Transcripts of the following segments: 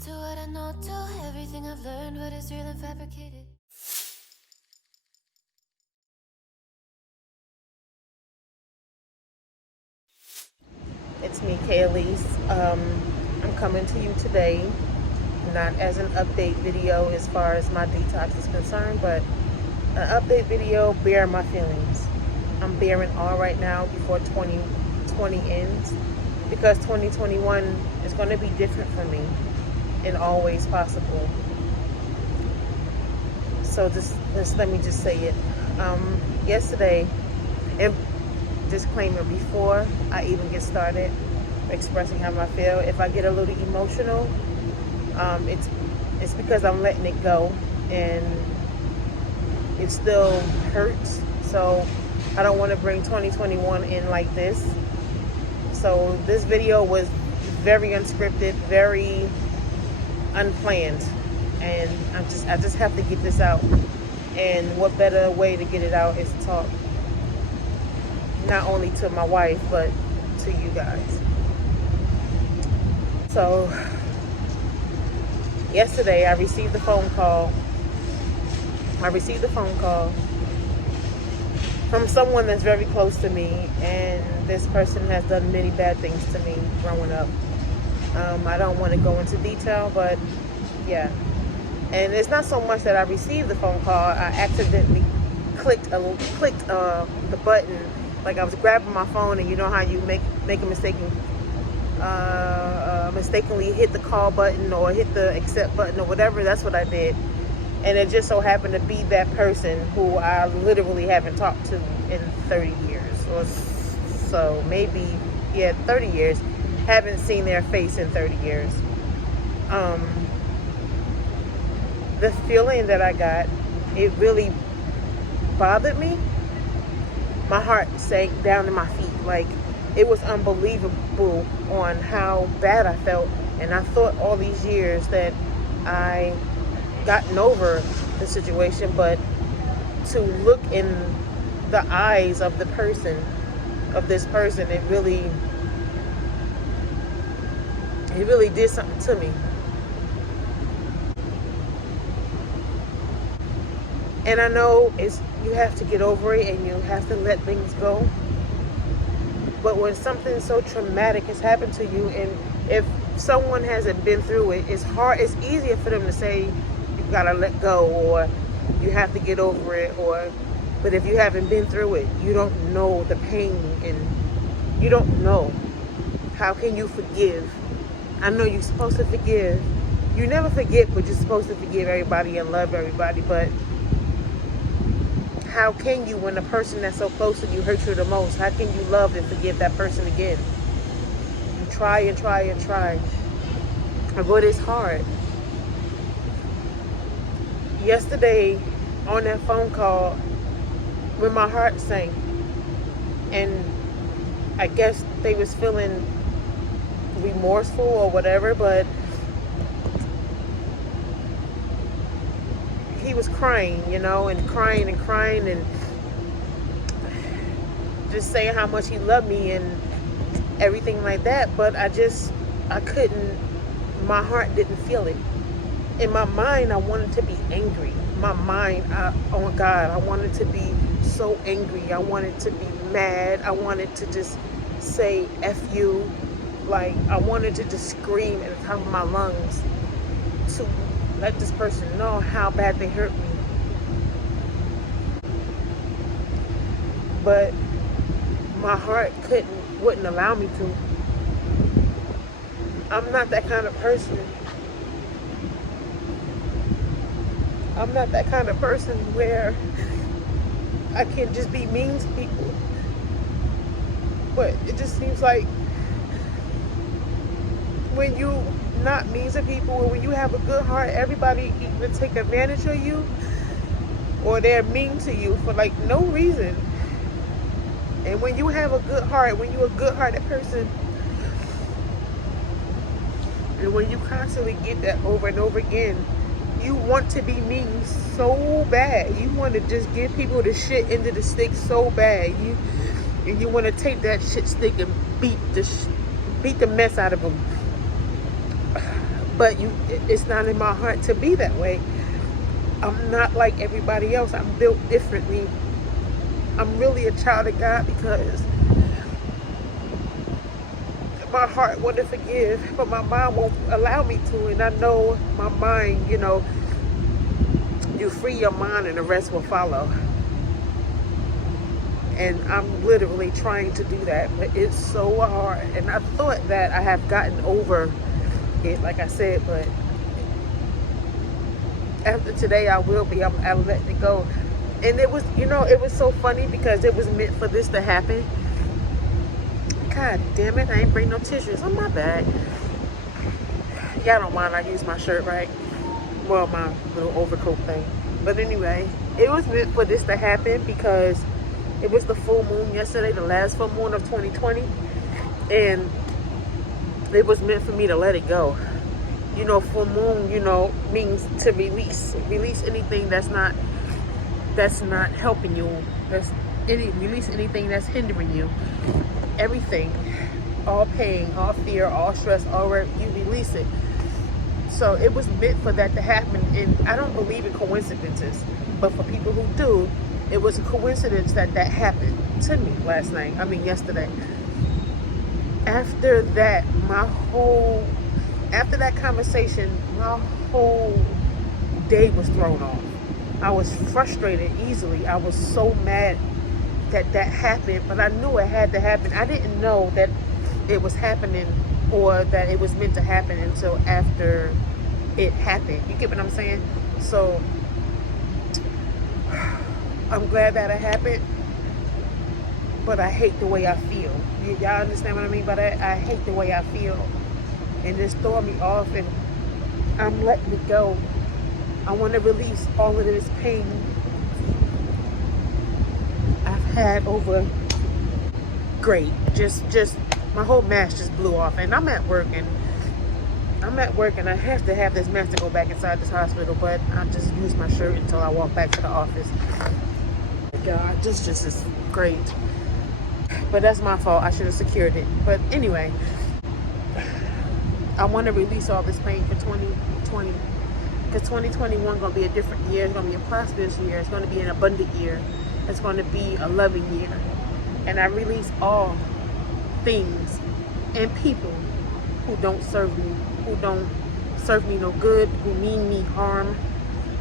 To what I know, to everything I've learned, what is real and fabricated. It's me, Kaylee's. I'm coming to you today, not as an update video as far as my detox is concerned, but an update video bearing my feelings. I'm bearing all right now before 2020 ends, because 2021 is going to be different for me in all ways possible. So just let me just say it. Yesterday, and disclaimer before I even get started expressing how I feel, if I get a little emotional, it's because I'm letting it go, and it still hurts. So I don't want to bring 2021 in like this. So this video was very unscripted, very unplanned, and I just have to get this out. And what better way to get it out is to talk, not only to my wife but to you guys. So yesterday I received a phone call from someone that's very close to me, and this person has done many bad things to me growing up. I don't want to go into detail, but yeah. And it's not so much that I received the phone call. I accidentally clicked the button. Like, I was grabbing my phone, and you know how you make a mistake and mistakenly hit the call button or hit the accept button or whatever. That's what I did. And it just so happened to be that person who I literally haven't talked to in 30 years. Or so, maybe, 30 years. Haven't seen their face in 30 years. The feeling that I got, it really bothered me. My heart sank down to my feet. Like, it was unbelievable on how bad I felt. And I thought all these years that I gotten over the situation, but to look in the eyes of this person, it really did something to me. And I know you have to get over it and you have to let things go. But when something so traumatic has happened to you, and if someone hasn't been through it, it's easier for them to say you gotta let go, or you have to get over it, but if you haven't been through it, you don't know the pain, and you don't know. How can you forgive? I know you're supposed to forgive. You never forget, but you're supposed to forgive everybody and love everybody. But how can you, when the person that's so close to you hurts you the most, how can you love and forgive that person again? You try and try and try, but it's hard. Yesterday, on that phone call, when my heart sank, and I guess they was feeling remorseful or whatever, but he was crying, and crying and just saying how much he loved me and everything like that. But I couldn't, my heart didn't feel it. In my mind, I wanted to be angry. My mind, oh my God, I wanted to be so angry. I wanted to be mad. I wanted to just say F you. Like, I wanted to just scream at the top of my lungs to let this person know how bad they hurt me. But my heart wouldn't allow me to. I'm not that kind of person. I'm not that kind of person where I can just be mean to people. But it just seems like when you not mean to people, or when you have a good heart, everybody either take advantage of you or they're mean to you for like no reason. And when you have a good heart, when you're a good-hearted person, and when you constantly get that over and over again, you want to be mean so bad. You want to just give people the shit into the stick so bad. You want to take that shit stick and beat the mess out of them. But it's not in my heart to be that way. I'm not like everybody else. I'm built differently. I'm really a child of God because my heart want to forgive, but my mind won't allow me to. And I know my mind, you free your mind and the rest will follow. And I'm literally trying to do that, but it's so hard. And I thought that I have gotten over it, like I said, but after today I will be. I let it go. And it was, it was so funny because it was meant for this to happen. God damn it, I ain't bring no tissues on my bag. Y'all don't mind I use my shirt, right? Well, my little overcoat thing. But anyway, it was meant for this to happen because it was the full moon yesterday, the last full moon of 2020. And it was meant for me to let it go. Full moon, means to release. Release anything that's not helping you. Release anything that's hindering you. Everything. All pain, all fear, all stress, all work, you release it. So it was meant for that to happen. And I don't believe in coincidences. But for people who do, it was a coincidence that happened to me yesterday. After that, after that conversation, my whole day was thrown off. I was frustrated easily. I was so mad that happened, but I knew it had to happen. I didn't know that it was happening or that it was meant to happen until after it happened. You get what I'm saying? So I'm glad that it happened, but I hate the way I feel. Y'all understand what I mean by that? I hate the way I feel. And it's throwing me off, and I'm letting it go. I want to release all of this pain I've had over. Great. Just my whole mask just blew off. And I'm at work, and I have to have this mask to go back inside this hospital, but I just use my shirt until I walk back to the office. God, this just is great. But that's my fault. I should have secured it. But anyway, I want to release all this pain for 2020. Because 2021 is going to be a different year. It's going to be a prosperous year. It's going to be an abundant year. It's going to be a loving year. And I release all things and people who don't serve me, no good, who mean me harm,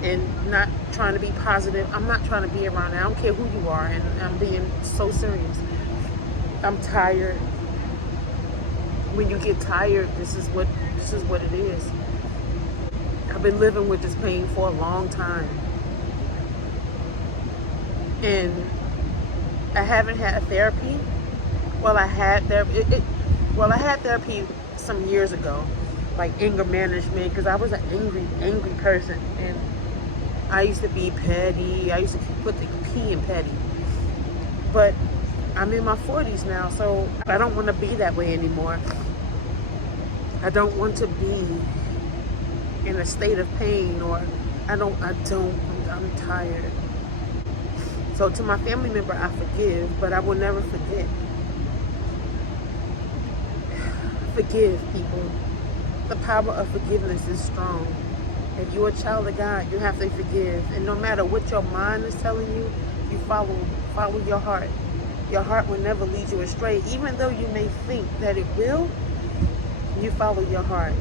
and not trying to be positive. I'm not trying to be around it. I don't care who you are, and I'm being so serious. I'm tired. When you get tired, this is what it is. I've been living with this pain for a long time, and I haven't had therapy. Well, I had therapy. I had therapy some years ago, like anger management, because I was an angry person, and I used to be petty. I used to put the P in petty, but I'm in my 40s now, so I don't want to be that way anymore. I don't want to be in a state of pain, or I'm tired. So to my family member, I forgive, but I will never forget. Forgive, people. The power of forgiveness is strong. If you're a child of God, you have to forgive. And no matter what your mind is telling you, you follow your heart. Your heart will never lead you astray. Even though you may think that it will, you follow your heart.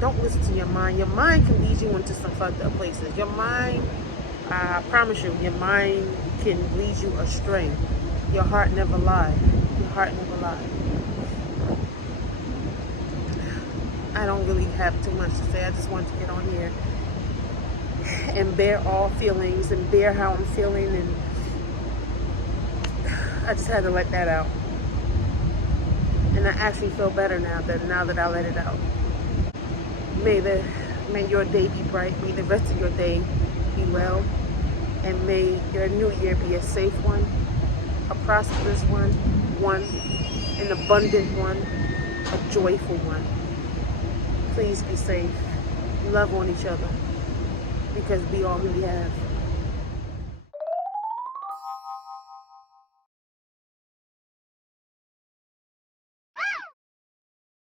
Don't listen to your mind. Your mind can lead you into some fucked up places. Your mind, I promise you, your mind can lead you astray. Your heart never lies. Your heart never lies. I don't really have too much to say. I just wanted to get on here and bear all feelings and bear how I'm feeling, and I just had to let that out. And I actually feel better now that I let it out. May your day be bright. May the rest of your day be well. And may your new year be a safe one, a prosperous one, an abundant one, a joyful one. Please be safe. Love on each other, because we all really have.